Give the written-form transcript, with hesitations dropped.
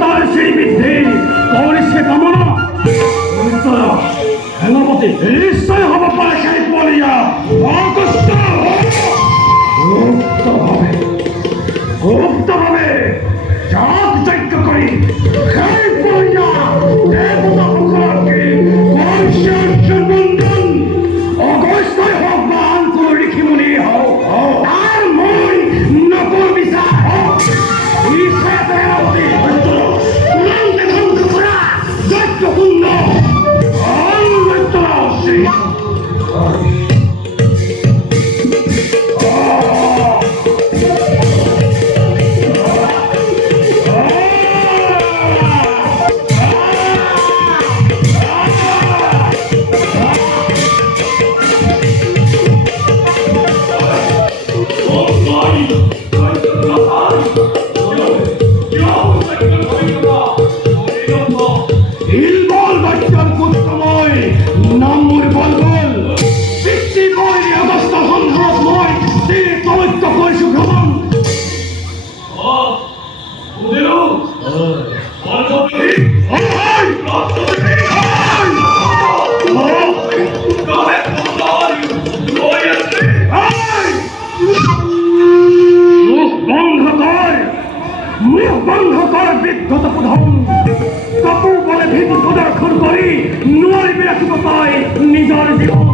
তার সেই বৃদ্ধি কৌর সে কামনা সেনাপতি নিশ্চয় হব পারে সেই বলিয়া অগস্ত গুপ্তভাবে যাগ যজ্ঞ করি সেই বলিয়া দেবতা মুখরাকে কৌশল বন্ধন অগস্ত্যই হোক বা আঙ্কুর ঋষিমুনি হোক আর মই নকল বিচার হোক ঈশ্বর সেনাপতি কুলাঙ্গে ধ্বংস করা যজ্ঞপূর্ণ নিজের জীবন